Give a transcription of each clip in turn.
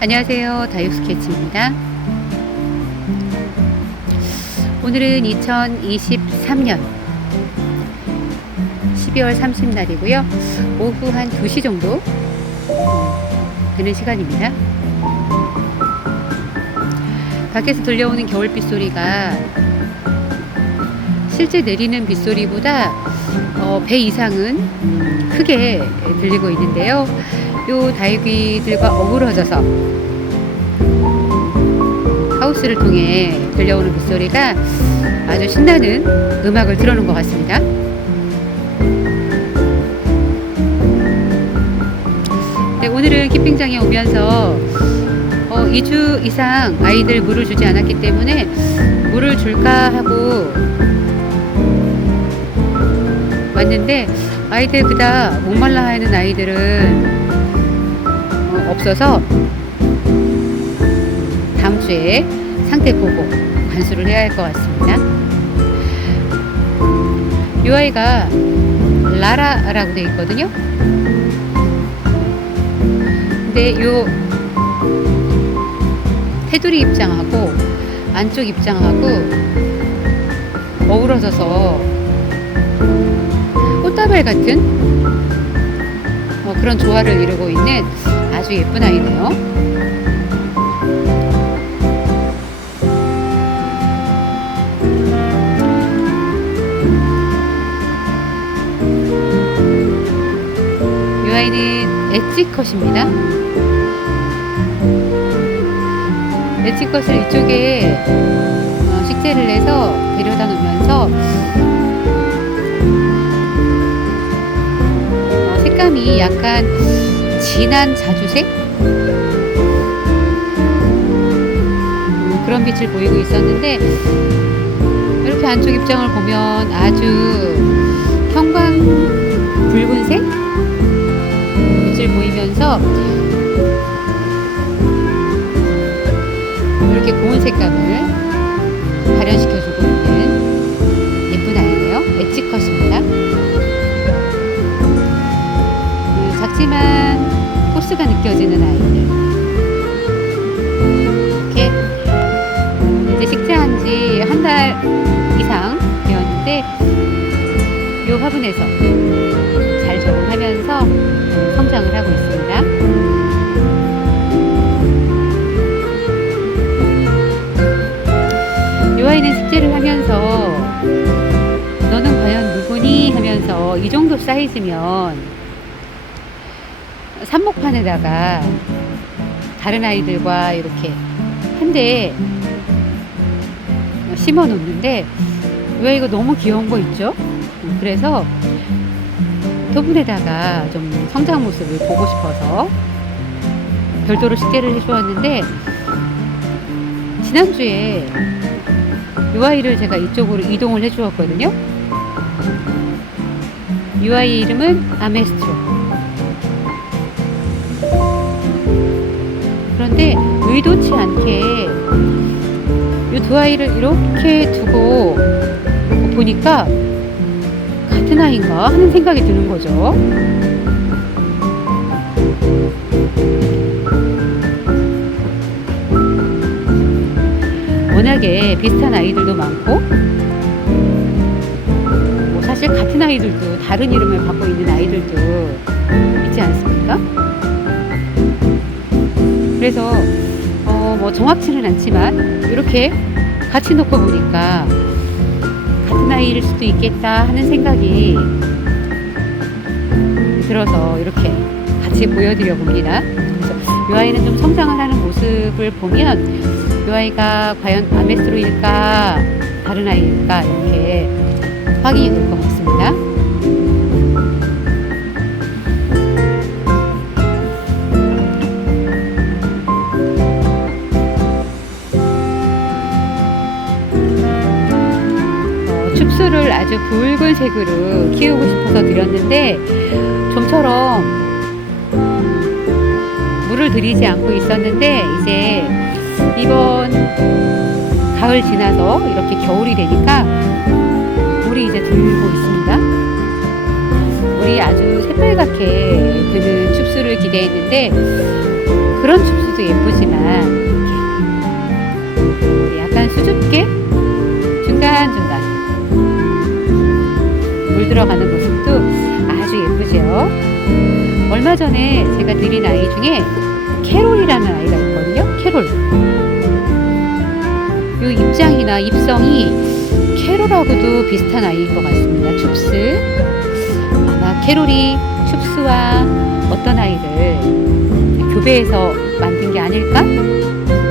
안녕하세요. 다육스케치입니다. 오늘은 2023년 12월 30날이고요. 오후 한 2시 정도 되는 시간입니다. 밖에서 들려오는 겨울 빗소리가 실제 내리는 빗소리보다 배 이상은 크게 들리고 있는데요. 요 다육이들과 어우러져서 하우스를 통해 들려오는 빗소리가 아주 신나는 음악을 틀어놓은 것 같습니다. 네, 오늘은 캠핑장에 오면서 2주 이상 아이들 물을 주지 않았기 때문에 물을 줄까 하고 왔는데 아이들 그닥 목말라 하는 아이들은 없어서 다음 주에 상태 보고 관수를 해야 할 것 같습니다. 이 아이가 라라라고 되어 있거든요. 근데 요 테두리 입장하고 안쪽 입장하고 어우러져서 꽃다발 같은 그런 조화를 이루고 있는 아주 예쁜 아이네요. 이 아이는 엣지컷입니다. 엣지컷을 이쪽에 식재를 해서 데려다 놓으면서 색감이 약간 진한 자주색? 그런 빛을 보이고 있었는데 이렇게 안쪽 입장을 보면 아주 형광 붉은색 빛을 보이면서 이렇게 고운 색감을 발현시켜주고 있는 예쁜 아이네요. 엣지컷입니다. 작지만 포스가 느껴지는 아이들. 이렇게 이제 식재한 지 한 달 이상 되었는데 이 화분에서 잘 적응하면서 성장을 하고 있습니다. 이 아이는 식재를 하면서 너는 과연 누구니? 하면서 이 정도 사이즈면 삽목판에다가 다른 아이들과 이렇게 한데 심어 놓는데 왜 이거 너무 귀여운 거 있죠? 그래서 토분에다가 좀 성장 모습을 보고 싶어서 별도로 식재를 해주었는데 지난주에 이 아이를 제가 이쪽으로 이동을 해주었거든요. 이 아이 이름은 아메스트로. 그런데 의도치 않게 이 두 아이를 이렇게 두고 보니까 같은 아이인가 하는 생각이 드는 거죠. 워낙에 비슷한 아이들도 많고 사실 같은 아이들도 다른 이름을 갖고 있는 아이들도 있지 않습니까? 그래서 정확치는 않지만 이렇게 같이 놓고 보니까 같은 아이일 수도 있겠다 하는 생각이 들어서 이렇게 같이 보여드려 봅니다. 그래서 이 아이는 좀 성장을 하는 모습을 보면 이 아이가 과연 아메스트로일까 다른 아이일까 이렇게 확인이 될 것 같습니다. 춥수를 아주 붉은색으로 키우고 싶어서 드렸는데 좀처럼 물을 들이지 않고 있었는데 이제 이번 가을 지나서 이렇게 겨울이 되니까 물이 이제 들고 있습니다. 물이 아주 새빨갛게 드는 춥수를 기대했는데 그런 춥수도 예쁘지만 이렇게 약간 수줍게 중간중간 물 들어가는 모습도 아주 예쁘죠. 얼마 전에 제가 드린 아이 중에 캐롤이라는 아이가 있거든요. 캐롤. 이 입장이나 입성이 캐롤하고도 비슷한 아이인 것 같습니다. 춥스. 아마 캐롤이 춥스와 어떤 아이를 교배해서 만든 게 아닐까?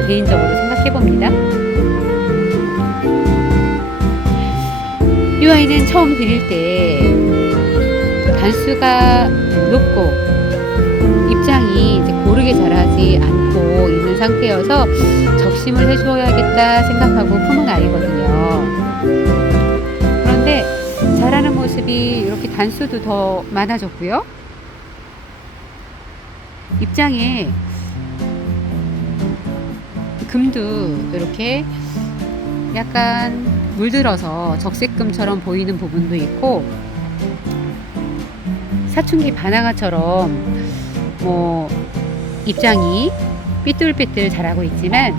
개인적으로 생각해 봅니다. 이 아이는 처음 드릴 때 단수가 높고 입장이 이제 고르게 자라지 않고 있는 상태여서 적심을 해주어야겠다 생각하고 품은 아이거든요. 그런데 자라는 모습이 이렇게 단수도 더 많아졌고요. 입장에 금도 이렇게 약간 물들어서 적색금처럼 보이는 부분도 있고, 사춘기 반항아처럼 입장이 삐뚤삐뚤 자라고 있지만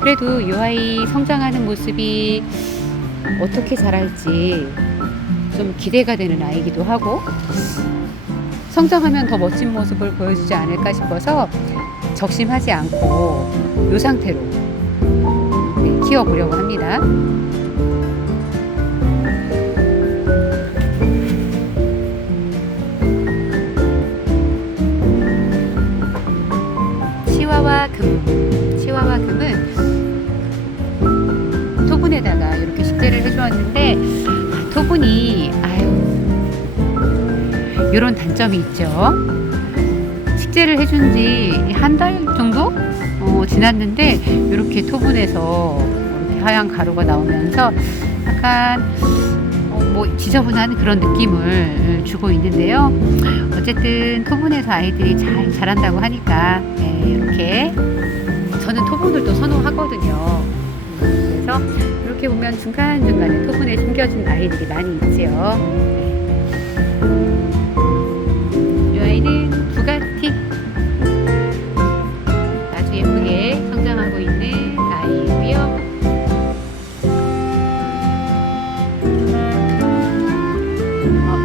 그래도 이 아이 성장하는 모습이 어떻게 자랄지 좀 기대가 되는 아이기도 하고, 성장하면 더 멋진 모습을 보여주지 않을까 싶어서 적심하지 않고 이 상태로 키워보려고 합니다. 치와와 금은 토분에다가 이렇게 식재를 해주었는데, 토분이 이런 단점이 있죠. 식재를 해준 지 한 달 정도 지났는데 이렇게 토분에서 이렇게 하얀 가루가 나오면서 약간 지저분한 그런 느낌을 주고 있는데요. 어쨌든 토분에서 아이들이 잘 자란다고 하니까 이렇게 저는 토분을 또 선호하거든요. 그래서 이렇게 보면 중간중간에 토분에 숨겨진 아이들이 많이 있지요. 이 아이는 부가티, 아주 예쁘게 성장하고 있는 아이고요.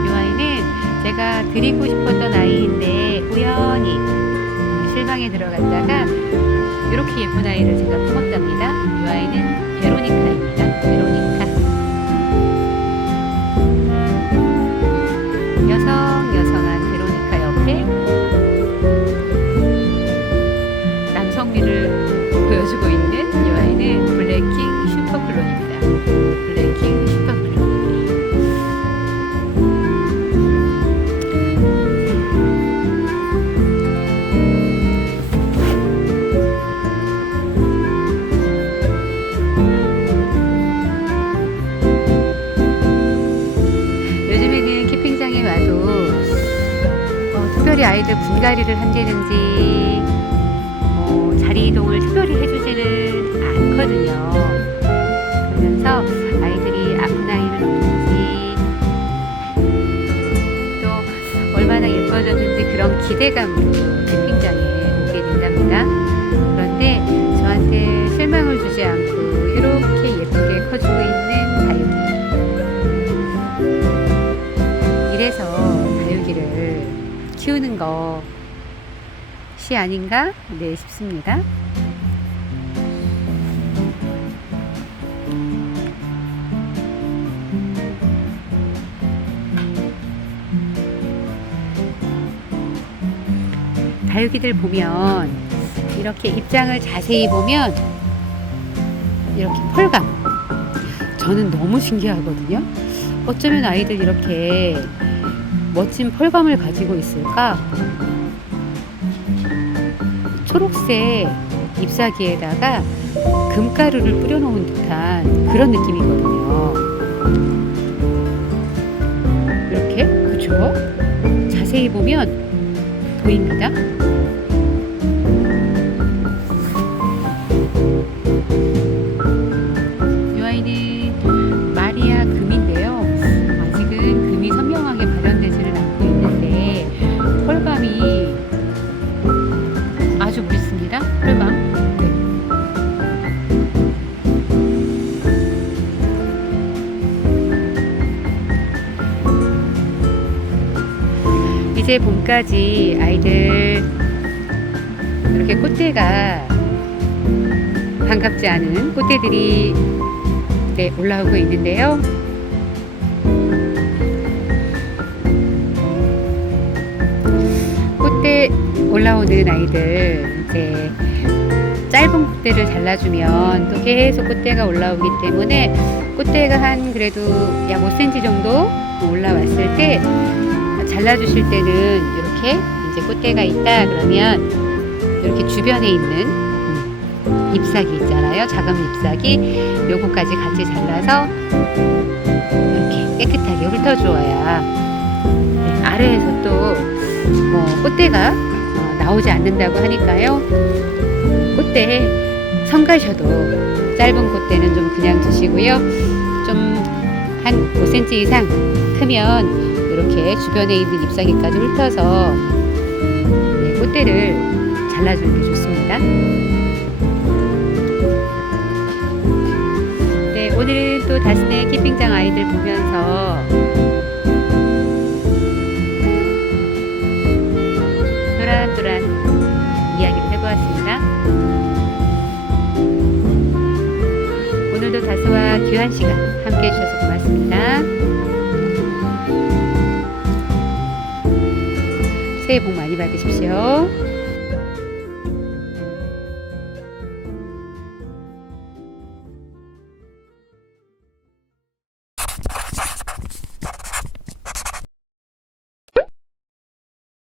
이 아이는 제가 드리고 싶었던 아이인데 우연히 실망에 들어갔다가 이렇게 예쁜 아이를 제가 품었답니다. 이 아이는 베로니카입니다. 베로니카. 여성한 베로니카 옆에 남성미를 보여주고 있는 이 아이는 블랙킹 슈퍼클론입니다. 블랙킹 슈퍼클론. 요즘에는 캠핑장에 와도 특별히 아이들 분갈이를 한다든지 자리 이동을 특별히 해주지는 않거든요. 그러면서 아이들이 아픈 아이는 없는지 또 얼마나 예뻐졌는지 그런 기대감으로 캠핑장에 오게 된답니다. 그런데 저한테 실망을 주지 않고 이렇게 예쁘게 커지고 있는 다육이. 이래서 다육이를 키우는 것이 아닌가 싶습니다. 다육이들 보면 이렇게 입장을 자세히 보면 이렇게 펄감, 저는 너무 신기하거든요. 어쩌면 아이들 이렇게 멋진 펄감을 가지고 있을까? 초록색 잎사귀에다가 금가루를 뿌려놓은 듯한 그런 느낌이거든요. 이렇게, 그죠? 자세히 보면 보입니다. 이 아이는 마리아 금인데요. 아직은 금이 선명하게 발현되지는 않고 있는데 펄감이 아주 이제 봄까지 아이들 이렇게 꽃대가 반갑지 않은 꽃대들이 네, 올라오고 있는데요. 꽃대 올라오는 아이들 이제 짧은 꽃대를 잘라주면 또 계속 꽃대가 올라오기 때문에 꽃대가 한 그래도 약 5cm 정도 올라왔을 때 잘라주실 때는 이렇게 이제 꽃대가 있다 그러면 이렇게 주변에 있는 잎사귀 있잖아요. 작은 잎사귀 요거까지 같이 잘라서 이렇게 깨끗하게 훑어주어야 아래에서 또 뭐 꽃대가 나오지 않는다고 하니까요. 꽃대 성가셔도 짧은 꽃대는 좀 그냥 두시고요. 좀 한 5cm 이상 크면 이렇게 주변에 있는 잎사귀까지 훑어서 네, 꽃대를 잘라주는 게 좋습니다. 네, 오늘은 또 다스네 캠핑장 아이들 보면서 도란도란 이야기를 해보았습니다. 오늘도 다스와 귀한 시간 함께 해주셔서 고맙습니다. 새해 복 많이 받으십시오.